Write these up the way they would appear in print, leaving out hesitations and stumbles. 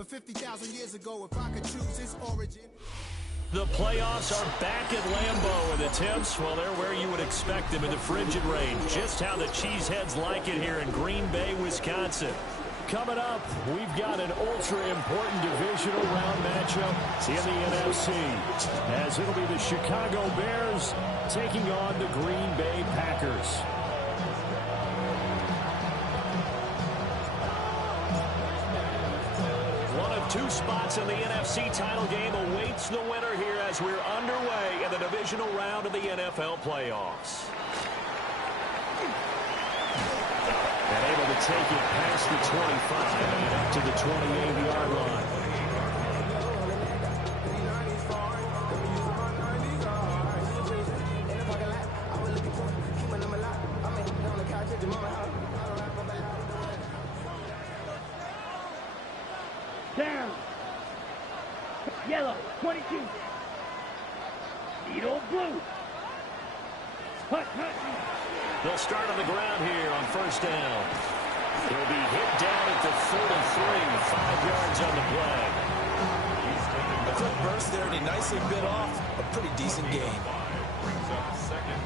For 50,000 years ago, if I could choose its origin. The playoffs are back at Lambeau, and the temps, well, they're where you would expect them in the frigid rain. Just how the Cheeseheads like it here in Green Bay, Wisconsin. Coming up, we've got an ultra-important divisional round matchup in the NFC, as it'll be the Chicago Bears taking on the Green Bay Packers. One of two spots in the NFC title game awaits the winner here as we're underway in the divisional round of the NFL playoffs. And able to take it past the 25 and up to the 28-yard line. Down. Yellow, 22. Needle blue. Hut, hut. They'll start on the ground here on first down. He'll be hit down at the 43, 5 yards on the play. A quick burst there, and he nicely bit off a pretty decent gain. Brings up second and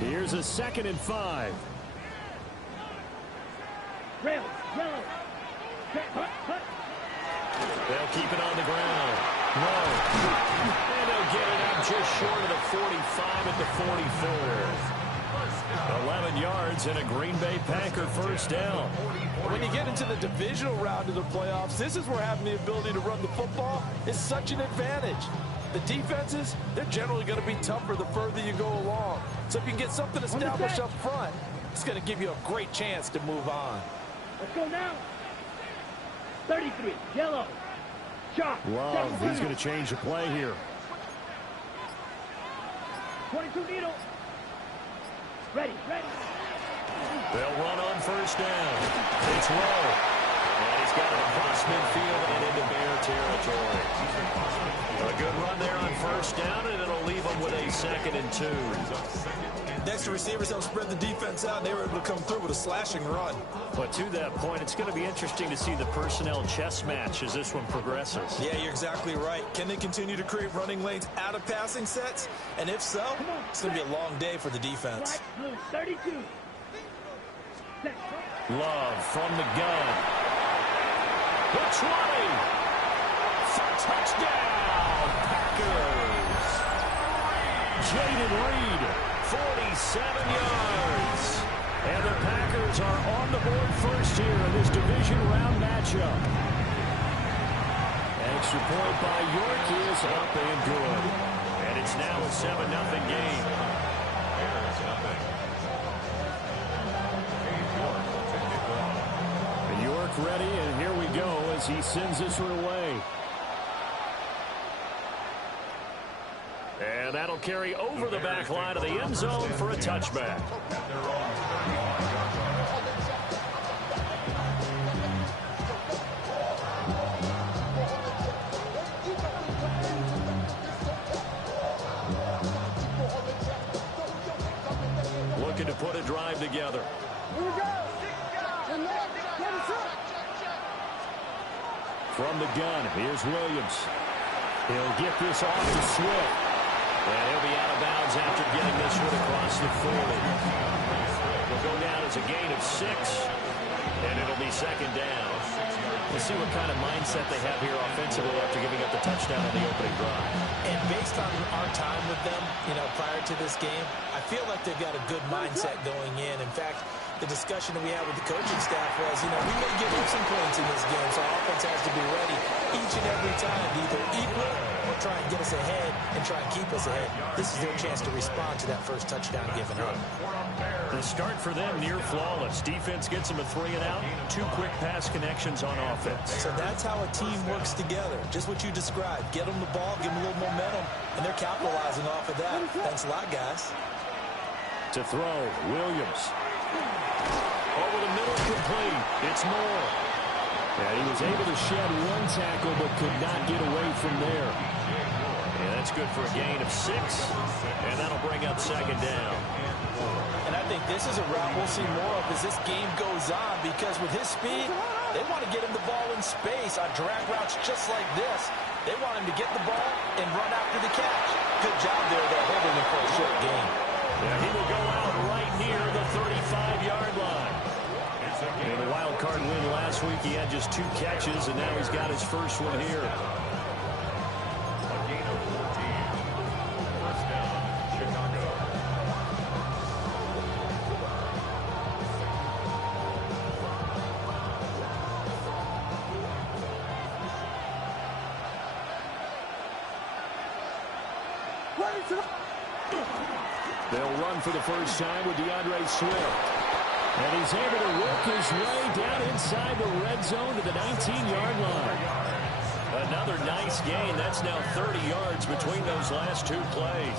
5. Here's a 2nd and 5. Rail, yellow. Hut, hut. They'll keep it on the ground. No. And they'll get it up just short of the 45 at the 44. 11 yards and a Green Bay Packer first down. When you get into the divisional round of the playoffs, this is where having the ability to run the football is such an advantage. The defenses, they're generally going to be tougher the further you go along. So if you can get something established up front, it's going to give you a great chance to move on. Let's go now. 33, yellow. Shot. Love, he's going to change the play here. 22 needle. Ready, ready. They'll run on first down. It's low. And he's got it across midfield and into Bear territory. A good run there on first down, and it'll leave them with a 2nd and 2. Next, the receivers help spread the defense out, and they were able to come through with a slashing run. But to that point, it's going to be interesting to see the personnel chess match as this one progresses. Yeah, you're exactly right. Can they continue to create running lanes out of passing sets? And if so, it's going to be a long day for the defense. 32. Love from the gun. The 20. For touchdown, Packers. Jaden Reed, 47 yards. And the Packers are on the board first here in this division round matchup. Extra point by York is up and good. And it's now a 7-0 game. York ready, and here we go as he sends this one away. And that'll carry over the back line of the end zone for a touchback. Looking to put a drive together. From the gun, here's Williams. He'll get this off to Swift. And he'll be out of bounds after getting this one across the 40. Will go down as a gain of 6, and it'll be 2nd down. We'll see what kind of mindset they have here offensively after giving up the touchdown on the opening drive. And based on our time with them, prior to this game, I feel like they've got a good mindset going in. In fact, the discussion that we had with the coaching staff was, we may give up some points in this game, so our offense has to be ready each and every time to either equal or try and get us ahead and try and keep us ahead. This is their chance to respond to that first touchdown given up. The start for them near flawless. Defense gets them a 3-and-out, 2 quick pass connections on offense. So that's how a team works together. Just what you described. Get them the ball, give them a little momentum, and they're capitalizing off of that. Thanks a lot, guys. To throw, Williams. Over the middle, complete. It's Moore. And he was able to shed 1 tackle, but could not get away from there. And that's good for a gain of 6. And that'll bring up 2nd down. And I think this is a route we'll see more of as this game goes on, because with his speed, they want to get him the ball in space on drag routes just like this. They want him to get the ball and run after the catch. Good job there, though, holding him for a short gain. Yeah, he will go out right near the 35-yard line. In the wild card win last week, he had just 2 catches, and now he's got his first one here. A gain of 14. First down, Chicago. They'll run for the first time with DeAndre Swift. And he's able to work his way down inside the red zone to the 19-yard line. Another nice gain. That's now 30 yards between those last 2 plays.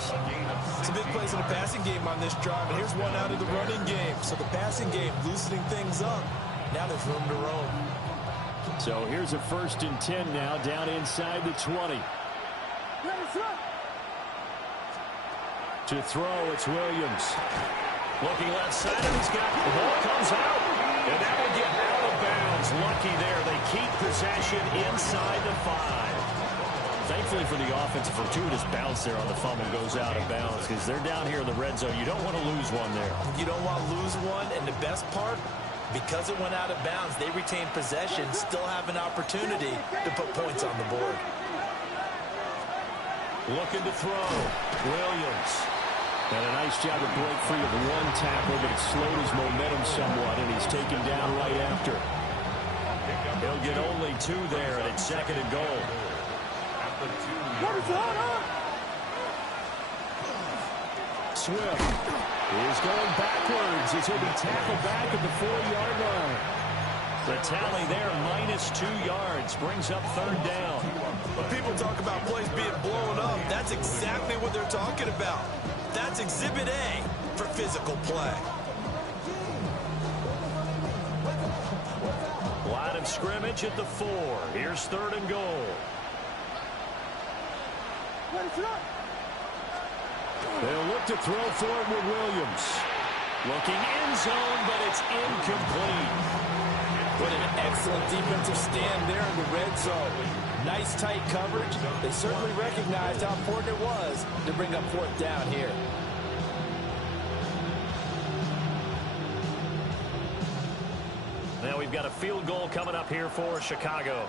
Some big plays in the passing game on this drive, and here's one out of the running game. So the passing game loosening things up. Now there's room to roam. So here's a 1st and 10 now down inside the 20. To throw, it's Williams. Looking left side, and he's got the ball comes out. And that will get out of bounds. Lucky there. They keep possession inside the 5. Thankfully for the offense, a fortuitous bounce there on the fumble goes out of bounds because they're down here in the red zone. You don't want to lose one there. You don't want to lose one, and the best part, because it went out of bounds, they retain possession, still have an opportunity to put points on the board. Looking to throw. Williams. And a nice job to break free of 1 tackle, but it slowed his momentum somewhat, and he's taken down right after. He'll get only 2 there, and it's 2nd and goal. Swift is going backwards as he'll be tackled back at the 4-yard line. The tally there, -2 yards, brings up 3rd down. When people talk about plays being blown up, that's exactly what they're talking about. That's Exhibit A for physical play. Line of scrimmage at the 4. Here's 3rd and goal. They'll look to throw for it with Williams. Looking end zone, but it's incomplete. What an excellent defensive stand there in the red zone. Nice tight coverage. They certainly recognized how important it was to bring up 4th down here. Now we've got a field goal coming up here for Chicago.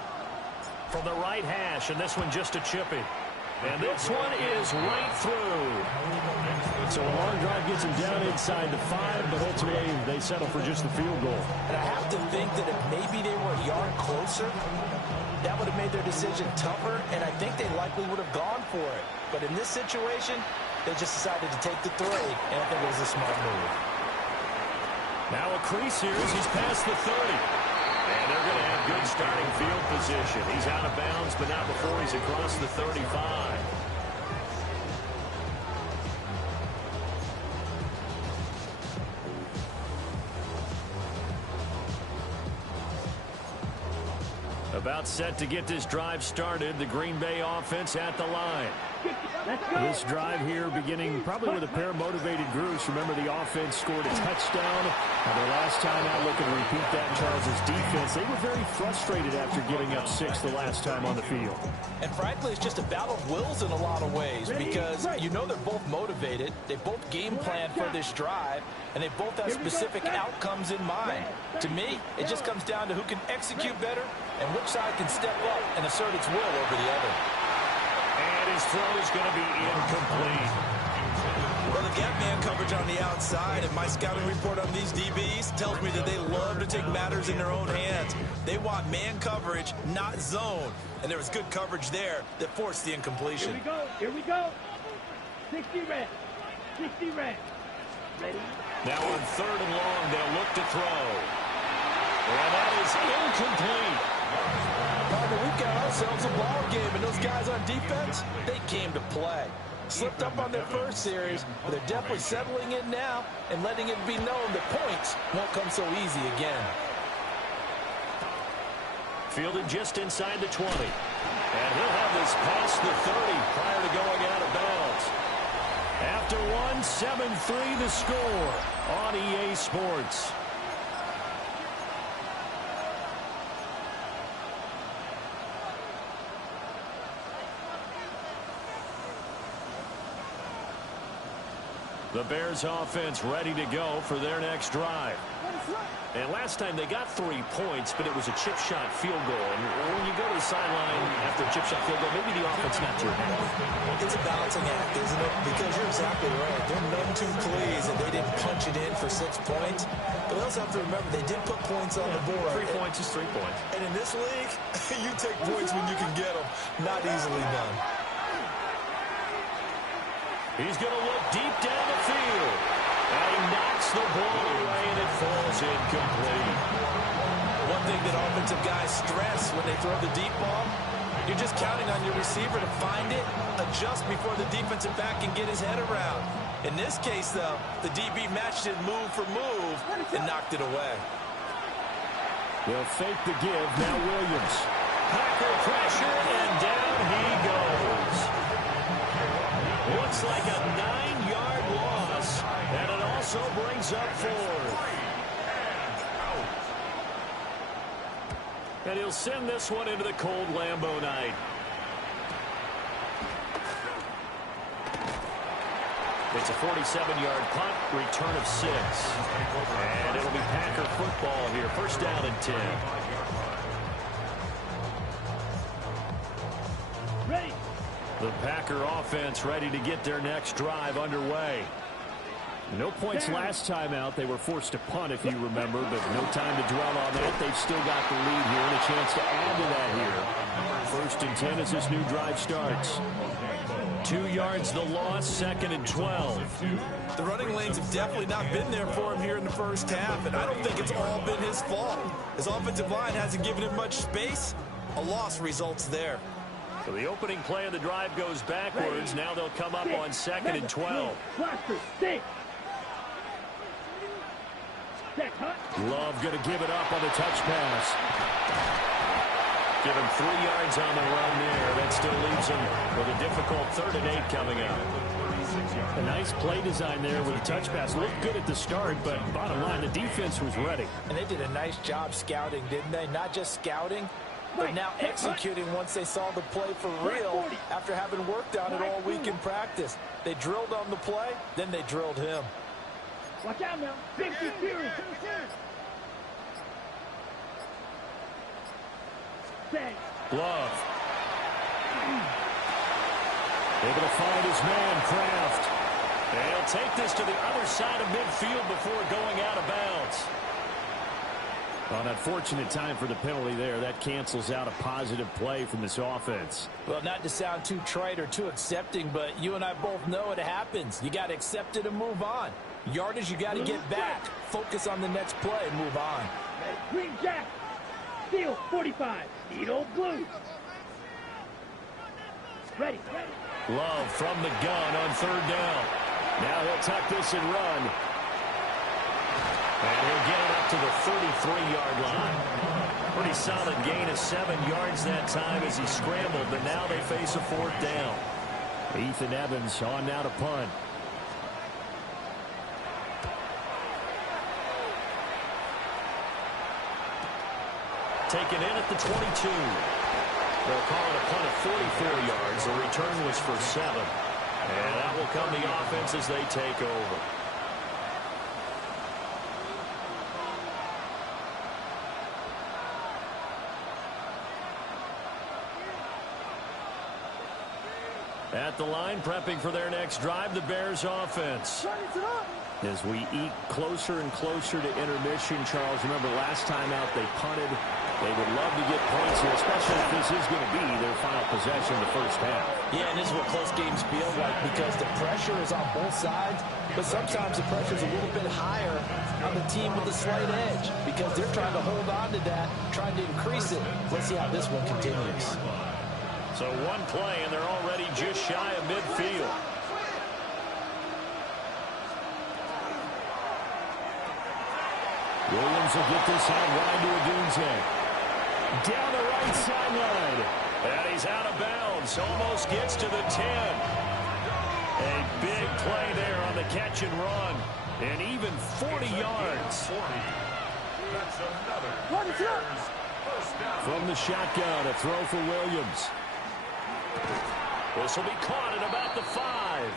From the right hash, and this one just a chippy. And this one is right through. So a long drive gets him down inside the 5, but ultimately they settle for just the field goal. And I have to think that if maybe they were a yard closer, that would have made their decision tougher, and I think they likely would have gone for it. But in this situation, they just decided to take the 3, and I think it was a smart move. Now a crease here as he's past the 30. And they're going to have good starting field position. He's out of bounds, but not before he's across the 35. About set to get this drive started. The Green Bay offense at the line. This drive here beginning probably with a pair of motivated groups. Remember, the offense scored a touchdown. And their last time out, looking to repeat that, Charles' defense. They were very frustrated after giving up 6 the last time on the field. And frankly, it's just a battle of wills in a lot of ways because you know they're both motivated. They both game plan for this drive, and they both have specific outcomes in mind. To me, it just comes down to who can execute better and which side can step up and assert its will over the other. And his throw is going to be incomplete. Well, the gap man coverage on the outside, and my scouting report on these DBs tells me that they love to take matters in their own hands. They want man coverage, not zone. And there was good coverage there that forced the incompletion. Here we go. 60 red. 60 red. Ready? Now on 3rd and long, they'll look to throw. And that is incomplete. We've got ourselves a ball game, and those guys on defense, they came to play. Slipped up on their first series, but they're definitely settling in now and letting it be known that points won't come so easy again. Fielded just inside the 20. And he'll have this past the 30 prior to going out of bounds. After one, 7-3 the score on EA Sports. The Bears offense ready to go for their next drive. And last time they got 3 points, but it was a chip shot field goal. And when you go to the sideline after a chip shot field goal, maybe the offense not too happy. It's a balancing act, isn't it? Because you're exactly right. They're none too pleased that they didn't punch it in for 6 points. But they also have to remember they did put points on the board. 3 points is 3 points. And in this league, you take points when you can get them. Not easily done. He's going to look deep down the field. And he knocks the ball away, and it falls incomplete. One thing that offensive guys stress when they throw the deep ball, you're just counting on your receiver to find it, adjust before the defensive back can get his head around. In this case, though, the DB matched it move for move and knocked it away. They'll fake the give. Now Williams. Packer pressure, and down he goes. Looks like a 9-yard loss, and it also brings up 4th. And he'll send this one into the cold Lambeau night. It's a 47-yard punt, return of 6. And it'll be Packer football here. First down and 10. Ready. The Packer offense ready to get their next drive underway. No points last time out. They were forced to punt, if you remember, but no time to dwell on that. They've still got the lead here and a chance to add to that here. First and 10 as this new drive starts. 2 yards the loss, 2nd and 12. The running lanes have definitely not been there for him here in the first half, and I don't think it's all been his fault. His offensive line hasn't given him much space. A loss results there. So the opening play of the drive goes backwards. Now they'll come up on 2nd and 12. Cluster, stick. Love going to give it up on the touch pass. Give him 3 yards on the run there. That still leaves him with a difficult 3rd and 8 coming up. A nice play design there with a touch pass. Looked good at the start, but bottom line, the defense was ready. And they did a nice job scouting, didn't they? Not just scouting, but now executing once they saw the play for real after having worked on it all week in practice. They drilled on the play, then they drilled him. Watch out now. 50 series. Love. Able to find his man, Kraft. And he'll take this to the other side of midfield before going out of bounds. An unfortunate time for the penalty there. That cancels out a positive play from this offense. Well, not to sound too trite or too accepting, but you and I both know it happens. You got to accept it and move on. Yardage, you got to get back. Focus on the next play and move on. Green Jack. Steel 45. Steel blue. Ready. Love from the gun on 3rd down. Now he'll tuck this and run. And he'll get it up to the 33-yard line. Pretty solid gain of 7 yards that time as he scrambled, but now they face a 4th down. Ethan Evans on now to punt. Taken in at the 22. They'll call it a punt of 44 yards. The return was for 7. And that will come the offense as they take over. At the line, prepping for their next drive, the Bears offense. As we eat closer and closer to intermission, Charles, remember last time out they punted. They would love to get points here, especially if this is going to be their final possession in the first half. Yeah, and this is what close games feel like because the pressure is on both sides, but sometimes the pressure is a little bit higher on the team with a slight edge because they're trying to hold on to that, trying to increase it. Let's see how this one continues. So one play, and they're already just shy of midfield. Williams will get this out wide to Odunze. Down the right sideline. And he's out of bounds. Almost gets to the 10. A big play there on the catch and run. And even 40 yards. That's another first down. From the shotgun, a throw for Williams. This will be caught at about the 5.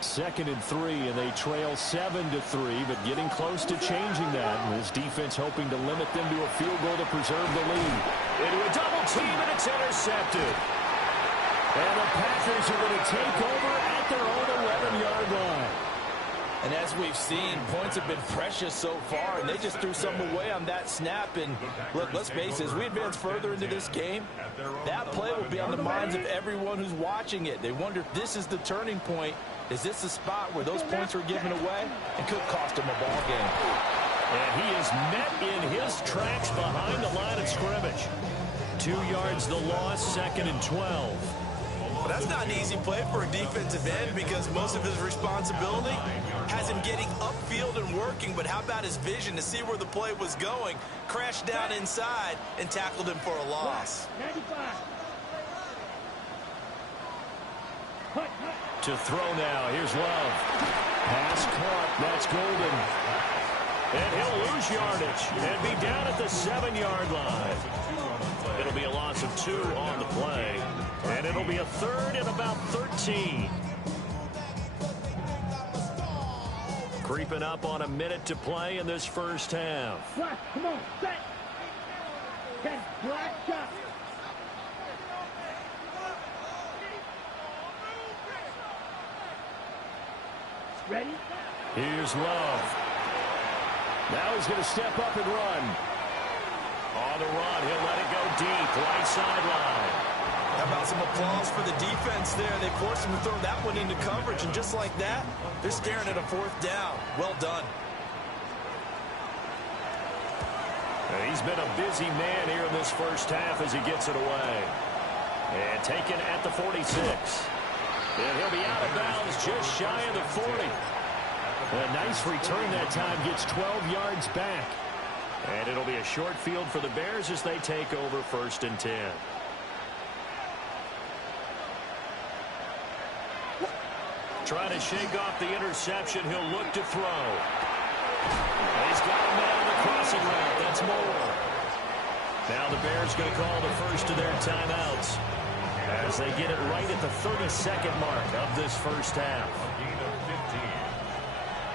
Second and 3, and they trail 7-3, but getting close to changing that. And this defense hoping to limit them to a field goal to preserve the lead. Into a double team, and it's intercepted. And the Packers are going to take over at their own 11-yard line. And as we've seen, points have been precious so far, and they just threw some away on that snap. And look, let's face it, as we advance further into this game, that play will be on the minds of everyone who's watching it. They wonder if this is the turning point. Is this the spot where those points were given away and could cost him a ball game? And he is met in his tracks behind the line of scrimmage. 2 yards the loss, 2nd and 12. Well, that's not an easy play for a defensive end because most of his responsibility has him getting upfield and working. But how about his vision to see where the play was going, crashed down inside, and tackled him for a loss? 95. To throw now, here's Love. Pass caught, that's Golden. And he'll lose yardage and be down at the 7-yard line. It'll be a loss of 2 on the play. And it'll be a 3rd and about 13. Creeping up on a minute to play in this first half. Black, come on, set. 10, black, shot. Ready? Here's Love. Now he's going to step up and run. On the run, he'll let it go deep, right sideline. How about some applause for the defense there? They forced him to throw that one into coverage, and just like that, they're staring at a 4th down. Well done. He's been a busy man here in this first half as he gets it away. And taken at the 46. And he'll be out of bounds just shy of the 40. A nice return that time, gets 12 yards back. And it'll be a short field for the Bears as they take over 1st and 10. Trying to shake off the interception, he'll look to throw. He's got a man on the crossing route. That's Moore. Now the Bears going to call the first of their timeouts as they get it right at the 32nd mark of this first half. A gain of 15.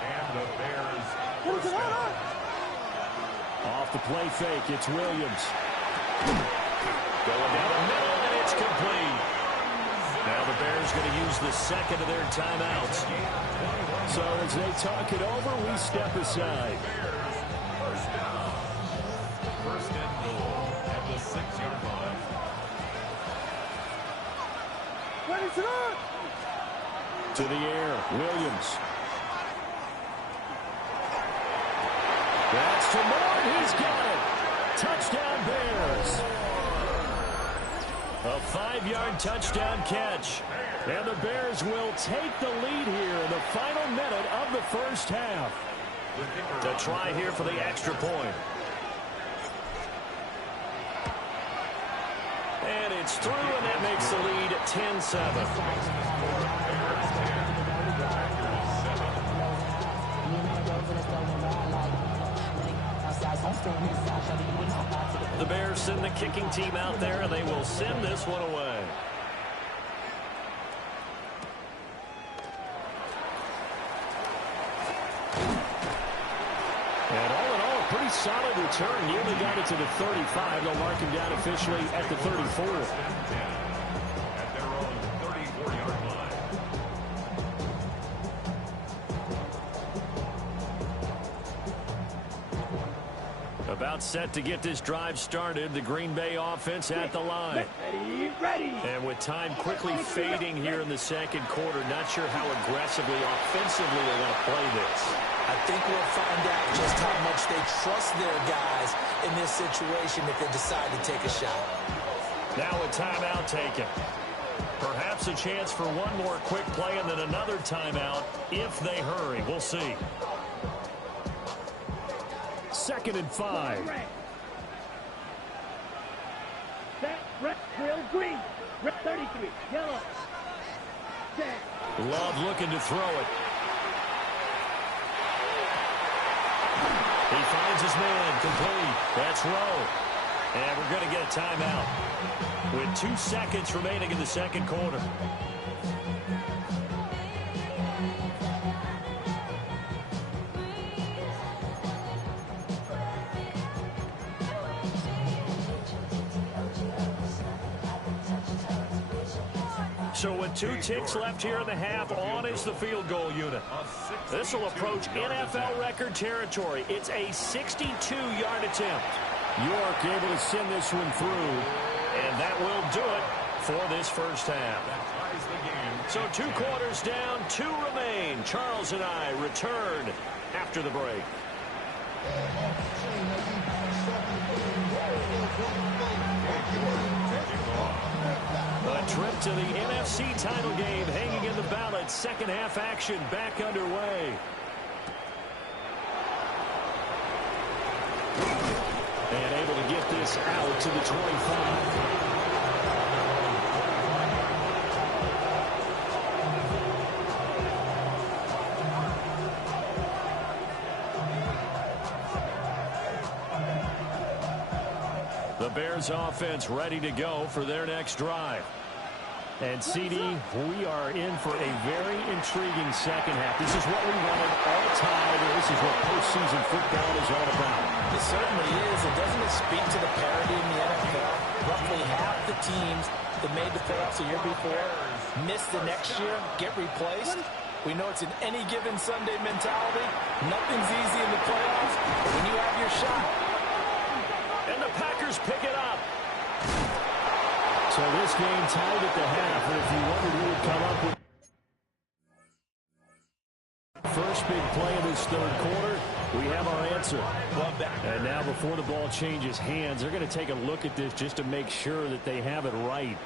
And the Bears first down. Off the play fake, it's Williams. Going down the middle, and it's complete. Now the Bears going to use the second of their timeouts. So as they talk it over, we step aside. First down. First and goal at the 6-yard line. To the air, Williams. That's to Moore, he's got it. Touchdown Bears. A 5-yard touchdown catch. And the Bears will take the lead here in the final minute of the first half. To try here for the extra point. And it's through, and that makes the lead 10-7. The Bears send the kicking team out there, and they will send this one away. And all in all, a pretty solid return. Nearly got it to the 35. They'll mark him down officially at the 34. At their own 34-yard line. About set to get this drive started. The Green Bay offense at the line. Ready. And with time quickly fading here in the second quarter, not sure how aggressively, offensively they want to play this. I think we'll find out just how much they trust their guys in this situation if they decide to take a shot. Now a timeout taken. Perhaps a chance for one more quick play and then another timeout if they hurry. We'll see. 2nd and 5. Set, red, drill, green. Red 33, yellow. Set. Love looking to throw it. He finds his man, complete. That's Rowe. And we're going to get a timeout with 2 seconds remaining in the second quarter. So with 2 ticks left here in the half, on is the field goal unit. This will approach NFL record territory. It's a 62-yard attempt. York able to send this one through, and that will do it for this first half. So 2 quarters down, 2 remain. Charles and I return after the break. A trip to the NFC title game hanging in the balance. Second half action back underway. And able to get this out to the 25. The Bears offense ready to go for their next drive. And CD, we are in for a very intriguing second half. This is what we wanted all time. This is what postseason football is all about. It certainly is. And doesn't it speak to the parity in the NFL? Roughly half the teams that made the playoffs the year before miss the next year, get replaced. We know it's an any given Sunday mentality. Nothing's easy in the playoffs, but when you have your shot. And the Packers pick it up. So this game tied at the half, and if you wondered who would come up with first big play of this third quarter, we have our answer. And now before the ball changes hands, they're going to take a look at this just to make sure that they have it right.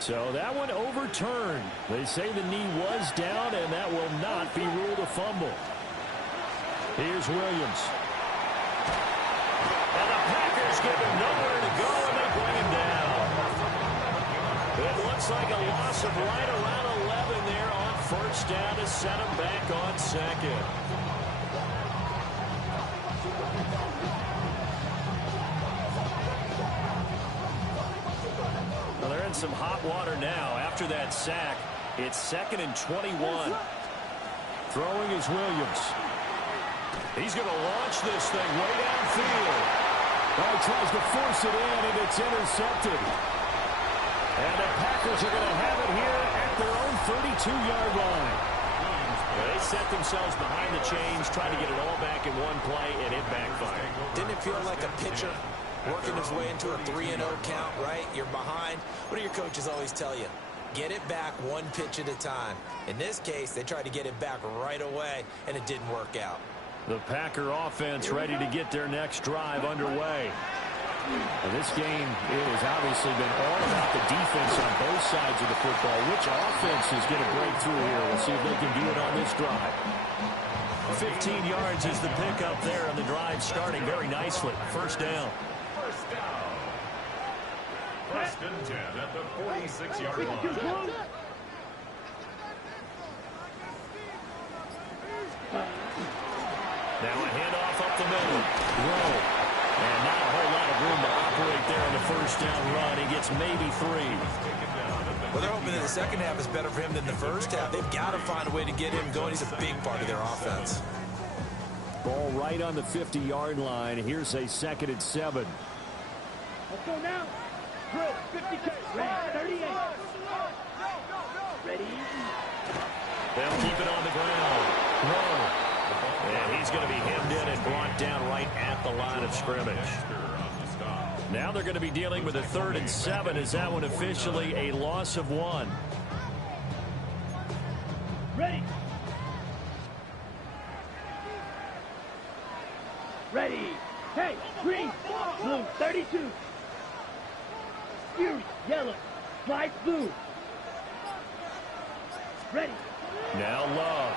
So that one overturned. They say the knee was down, and that will not be ruled a fumble. Here's Williams. And the Packers give him nowhere to go, and they bring him down. It looks like a loss of right around 11 there on first down to set him back on second. Some hot water now after that sack. It's 2nd and 21. Throwing is Williams. He's going to launch this thing way downfield. Well, he tries to force it in, and it's intercepted. And the Packers are going to have it here at their own 32-yard line. They set themselves behind the chains, trying to get it all back in one play, and it backfired. Didn't it feel like a pitcher working his way into a 3-0 count, right? You're behind. What do your coaches always tell you? Get it back one pitch at a time. In this case, they tried to get it back right away, and it didn't work out. The Packer offense ready to get their next drive underway. And this game has obviously been all about the defense on both sides of the football. Which offense is going to break through here? We'll see if they can do it on this drive. 15 yards is the pickup there, and the drive starting very nicely. First down. First and 10 at the 46-yard line. Now a handoff up the middle. Rowe. And not a whole lot of room to operate there in the first down run. He gets maybe 3. Well, they're hoping that the second half is better for him than the first half. They've got to find a way to get him going. He's a big part of their offense. Ball right on the 50-yard line. Here's a 2nd and 7. Let's go now. Drill, 52, red, 38. Ready. They'll keep it on the ground. Rowe. And he's going to be hemmed in and brought down right at the line of scrimmage. Now they're going to be dealing with a 3rd and 7. Is that one officially a loss of 1? Ready. Ready. Hey, green, blue, 32. Fury, yellow. Slide blue. Ready. Now Love.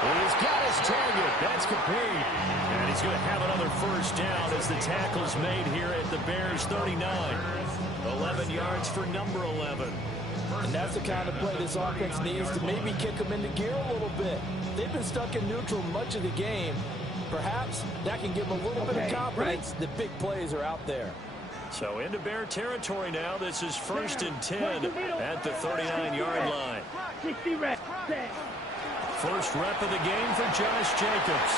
He's got his target. That's complete. And he's going to have another first down as the tackle's made here at the Bears 39. 11 yards for number 11. And that's the kind of play this offense needs to maybe kick them into gear a little bit. They've been stuck in neutral much of the game. Perhaps that can give them a little bit of confidence that big plays are out there. So into Bear territory now. This is 1st and 10 at the 39-yard line. 60 reps. First rep of the game for Josh Jacobs.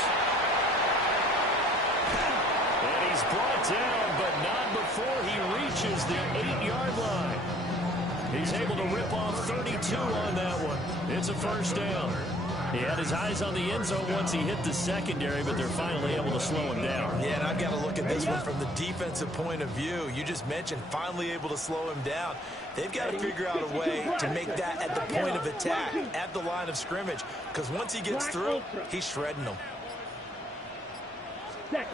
And he's brought down, but not before he reaches the 8-yard line. He's able to rip off 32 on that one. It's a first down. He had his eyes on the end zone once he hit the secondary, but they're finally able to slow him down. Yeah, and I've got to look at this one from the defensive point of view. You just mentioned finally able to slow him down. They've got to figure out a way to make that at the point of attack, at the line of scrimmage, because once he gets through, he's shredding them. They'll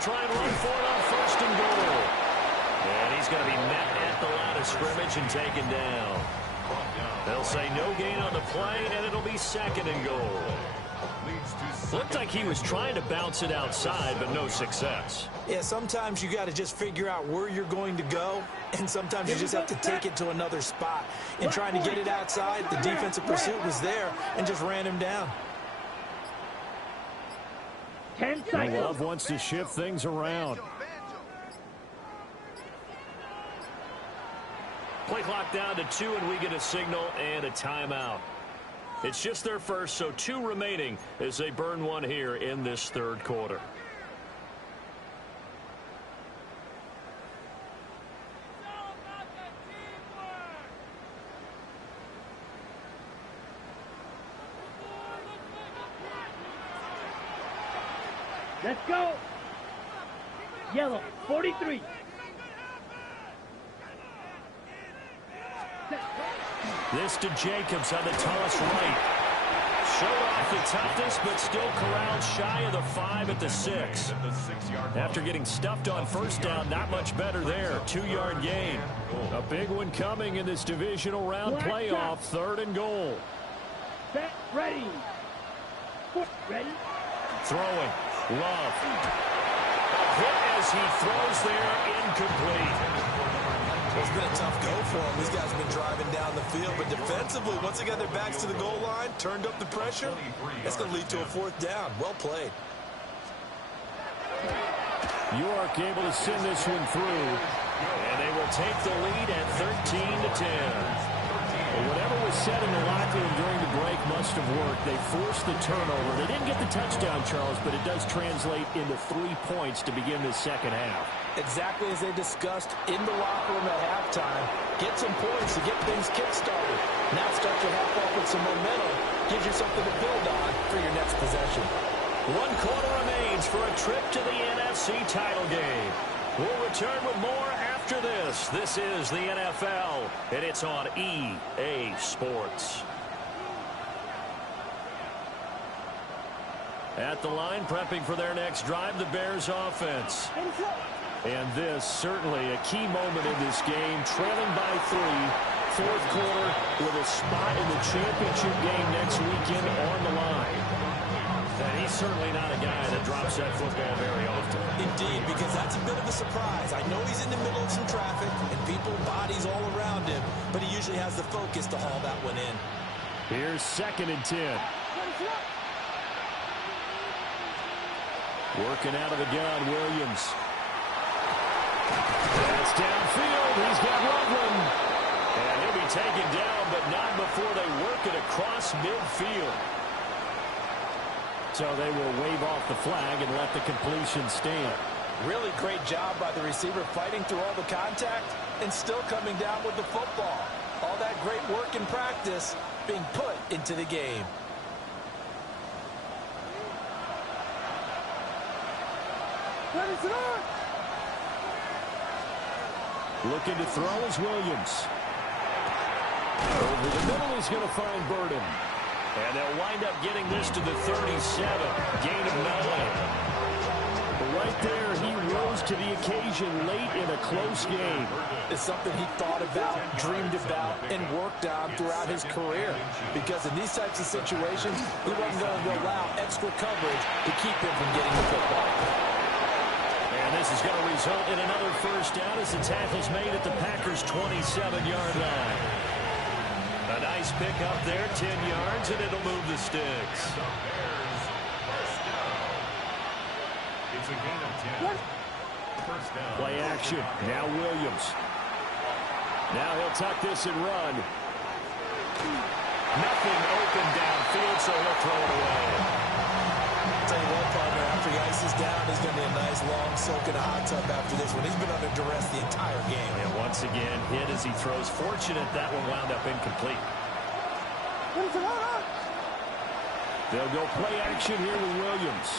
try and run for it on 1st and goal. And he's going to be met at the line of scrimmage and taken down. They'll say no gain on the play, and it'll be 2nd and goal. Looked like he was trying to bounce it outside, but no success. Yeah, sometimes you got to just figure out where you're going to go, and sometimes you just have to take it to another spot. And trying to get it outside, the defensive pursuit was there and just ran him down. 10 seconds. Love wants to shift things around. Play clock down to 2, and we get a signal and a timeout. It's just their first, so 2 remaining as they burn one here in this 3rd quarter. Let's go. Yellow, 43. This to Jacobs on the toss right. Showed off the toughness, but still corralled shy of the 5 at the 6. After getting stuffed on 1st down, not much better there. 2-yard gain. A big one coming in this divisional round playoff. 3rd and goal. Set, ready. Ready. Throwing. Love. A hit as he throws there, incomplete. It's been a tough go for him. These guys have been driving down the field, but defensively, once they got their backs to the goal line, turned up the pressure, that's going to lead to a 4th down. Well played. York able to send this one through, and they will take the lead at 13-10. Well, whatever was said in the locker room during the break must have worked. They forced the turnover. They didn't get the touchdown, Charles, but it does translate into 3 points to begin the 2nd half. Exactly as they discussed in the locker room at halftime. Get some points to get things kick-started. Now start your half off with some momentum. Gives you something to build on for your next possession. 1 quarter remains for a trip to the NFC title game. We'll return with more after this. This is the NFL, and it's on EA Sports. At the line, prepping for their next drive, the Bears offense. And this, certainly a key moment in this game, trailing by 3, 4th quarter, with a spot in the championship game next weekend on the line. And he's certainly not a guy that drops that football very often. Indeed, because that's a bit of a surprise. I know he's in the middle of some traffic and people, bodies all around him, but he usually has the focus to haul that one in. Here's 2nd and 10. Working out of the gun, Williams. That's downfield. He's got Loveland. And he'll be taken down, but not before they work it across midfield. So they will wave off the flag and let the completion stand. Really great job by the receiver fighting through all the contact and still coming down with the football. All that great work in practice being put into the game. Looking to throw is Williams. Over the middle, he's going to find Burden. And they'll wind up getting this to the 37. Gain of 9. right there, he rose to the occasion late in a close game. It's something he thought about, dreamed about, and worked on throughout his career. Because in these types of situations, he wasn't going to allow extra coverage to keep him from getting the football. And this is going to result in another first down as the tackle's made at the Packers' 27-yard line. A nice pick up there, 10 yards, and it'll move the sticks. It's a gain of 10. First down. Play action. Now Williams. Now he'll tuck this and run. Nothing open downfield, so he'll throw it away. I'll tell you what, partner, after he ices down, he's going to be a nice long soak in a hot tub after this one. He's been under duress the entire game. And once again, hit as he throws. Fortunate that one wound up incomplete. They'll go play action here with Williams.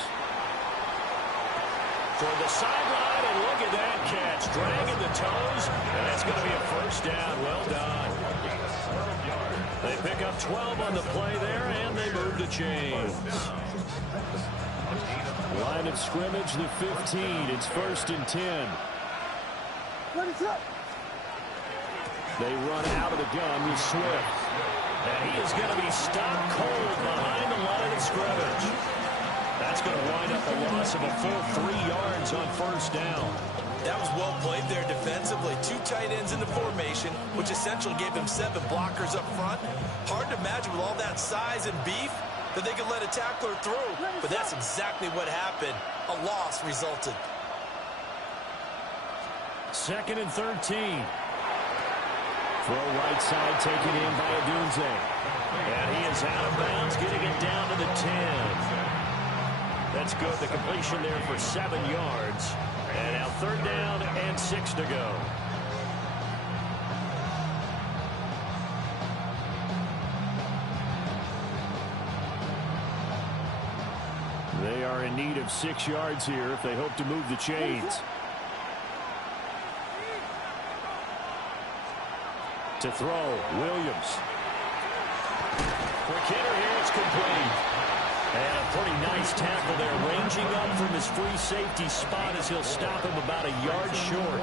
For the sideline, and look at that catch. Dragging the toes, and that's going to be a first down. Well done. They pick up 12 on the play there, and they move the chains. Line of scrimmage, the 15. It's 1st and 10. They run out of the gun with Swift. And he is going to be stopped cold behind the line of scrimmage. That's going to wind up a loss of a full 3 yards on first down. That was well played there defensively. 2 tight ends in the formation, which essentially gave them 7 blockers up front. Hard to imagine with all that size and beef that they could let a tackler through. But that's exactly what happened. A loss resulted. 2nd and 13. Throw right side taken in by Adunze. And he is out of bounds, getting it down to the 10. That's good. The completion there for 7 yards. And now 3rd down and 6 to go. They are in need of 6 yards here if they hope to move the chains. To throw, Williams. Quick hitter here, it's complete. And a pretty nice tackle there, ranging up from his free safety spot as he'll stop him about a yard short.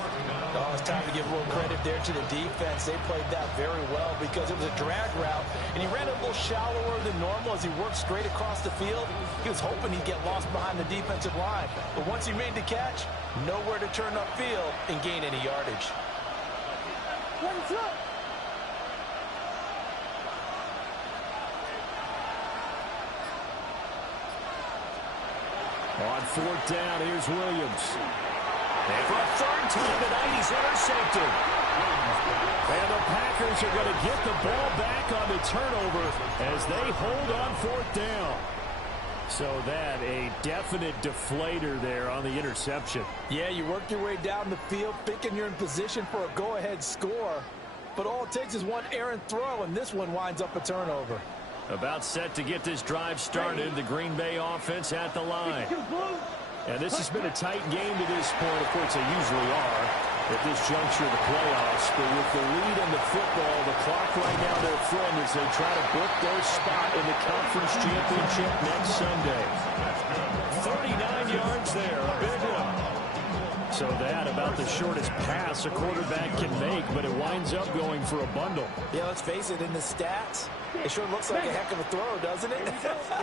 Oh, it's time to give a little credit there to the defense. They played that very well because it was a drag route, and he ran a little shallower than normal as he worked straight across the field. He was hoping he'd get lost behind the defensive line. But once he made the catch, nowhere to turn upfield and gain any yardage. On 4th down, here's Williams. And for a 3rd time tonight, he's intercepted. And the Packers are going to get the ball back on the turnover as they hold on 4th down. So that, a definite deflator there on the interception. Yeah, you work your way down the field thinking you're in position for a go-ahead score. But all it takes is one errant throw, and this one winds up a turnover. About set to get this drive started. The Green Bay offense at the line. And this has been a tight game to this point. Of course, they usually are at this juncture of the playoffs. But with the lead in the football, the clock right now their friend as they try to book their spot in the conference championship next Sunday. 39 yards there, a big one. So that about the shortest pass a quarterback can make, but it winds up going for a bundle. Yeah, let's face it, in the stats, it sure looks like a heck of a throw, doesn't it?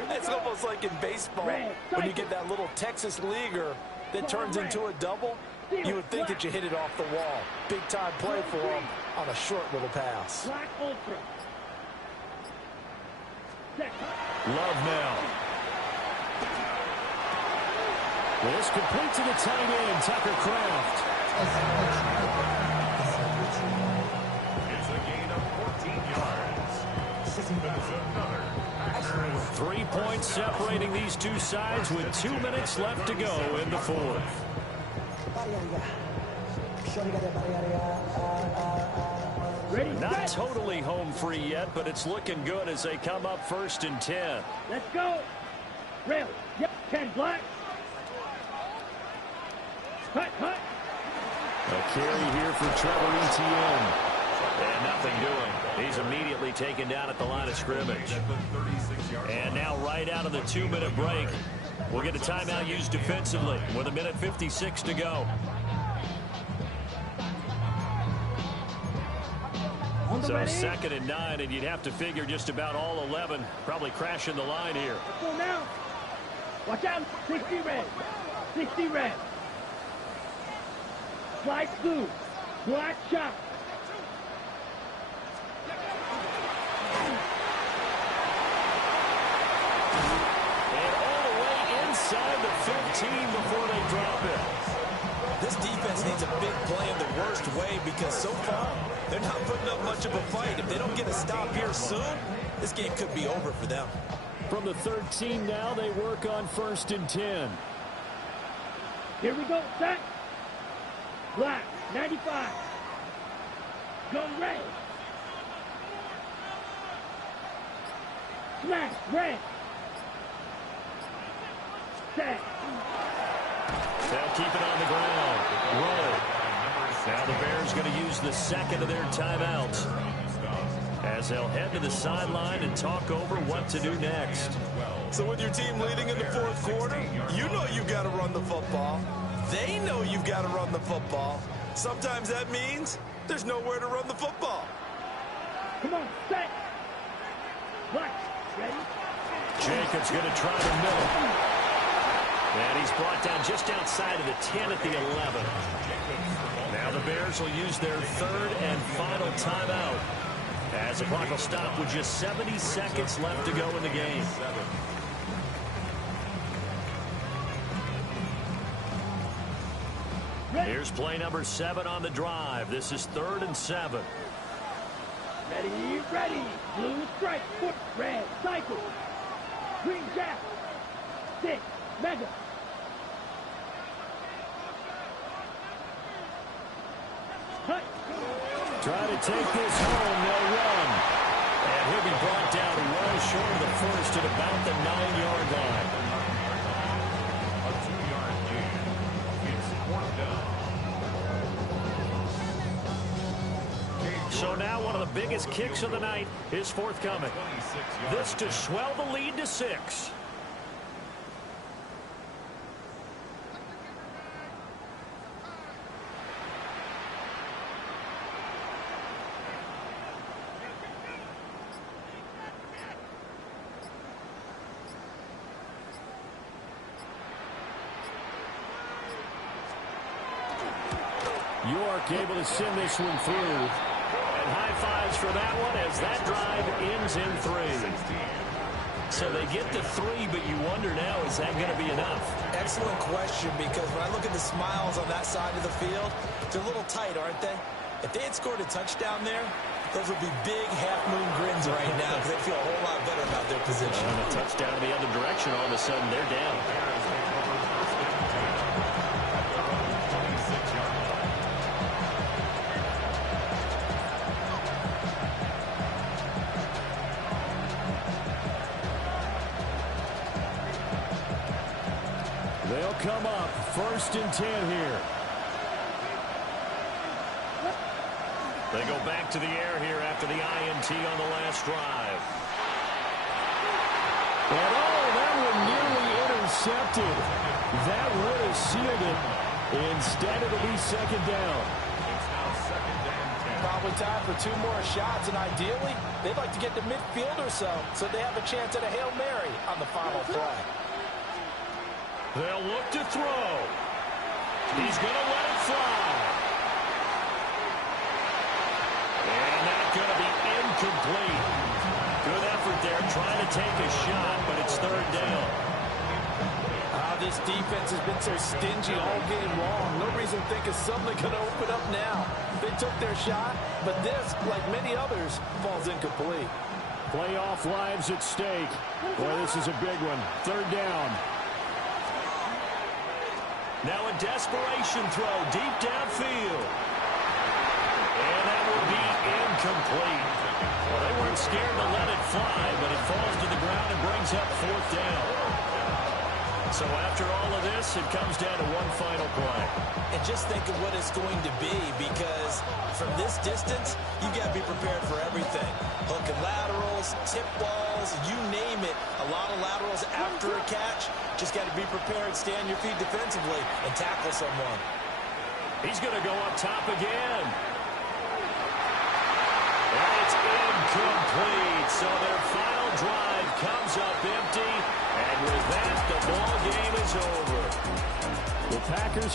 It's almost like in baseball, when you get that little Texas leaguer that turns into a double, you would think that you hit it off the wall. Big time play for him on a short little pass. Love now. This complete to the tight end, Tucker Kraft. It's a gain of 14 yards. That's another. 3 points separating these two sides with 2 minutes left to go in the 4th. Not totally home free yet, but it's looking good as they come up 1st and 10. Let's go. Rail. Yep. 10 black. Cut. A carry here for Trevor Etienne. And nothing doing. He's immediately taken down at the line of scrimmage. And now right out of the 2-minute break, We'll get a timeout used defensively with 1:56 to go. So 2nd and 9, and you'd have to figure just about all 11 probably crashing the line here. Let's go now. Watch out. 60 red. 60 red. Slide through. Black shot. And all the way inside the 15 before they drop it. This defense needs a big play in the worst way because so far they're not putting up much of a fight. If they don't get a stop here soon, this game could be over for them. From the 13 now, they work on 1st and 10. Here we go. Set. Black. 95. Go red. Smash. Red. Set. They'll keep it on the ground. Roll. Now the Bears going to use the 2nd of their timeouts as they'll head to the sideline and talk over what to do next. So with your team leading in the 4th quarter, you know you've got to run the football. They know you've got to run the football. Sometimes that means there's nowhere to run the football. Come on, set. Black. Ready? Jacobs going to try the middle. And he's brought down just outside of the 10 at the 11. Now the Bears will use their 3rd and final timeout as the clock will stop with just 70 seconds left to go in the game. Here's play number 7 on the drive. This is 3rd and 7. Ready, ready. Blue stripe, foot, red, cycle. Green jack. 6, mega. Hut. Try to take this home. They'll run. And he'll be brought down well short of the first at about the 9-yard line. A 2-yard gain. It's 4th down. So now one of the biggest kicks of the night is forthcoming. This to swell the lead to 6. York able to send this one through. And high fives for that one as that drive ends in 3. So they get to 3, but you wonder now, is that going to be enough? Excellent question, because when I look at the smiles on that side of the field, they're a little tight, aren't they? If they had scored a touchdown there, those would be big half-moon grins right now because they feel a whole lot better about their position. And a touchdown in the other direction, all of a sudden they're down. They'll come up 1st and 10 here. They go back to the air here after the INT on the last drive. And that one nearly intercepted. That would have sealed it. Instead, it'll be 2nd down. It's now 2nd and 10. Probably time for 2 more shots, and ideally, they'd like to get to midfield or so they have a chance at a Hail Mary on the final play. They'll look to throw. He's going to let it fly. And that's going to be incomplete. Good effort there trying to take a shot, but it's 3rd down. This defense has been so stingy all game long. No reason to think it's suddenly going to open up now. They took their shot, but this, like many others, falls incomplete. Playoff lives at stake. Boy, this is a big one. 3rd down. Now a desperation throw deep downfield. And that will be incomplete. Well, they weren't scared to let it fly, but it falls to the ground and brings up 4th down. So after all of this, it comes down to one final play. And just think of what it's going to be, because from this distance, you've got to be prepared for everything. Hook and lateral, balls, tip balls, you name it. A lot of laterals after a catch. Just got to be prepared, stay on your feet defensively, and tackle someone. He's going to go up top again. And it's incomplete. So their final drive comes up empty. And with that, the ball game is over. The Packers are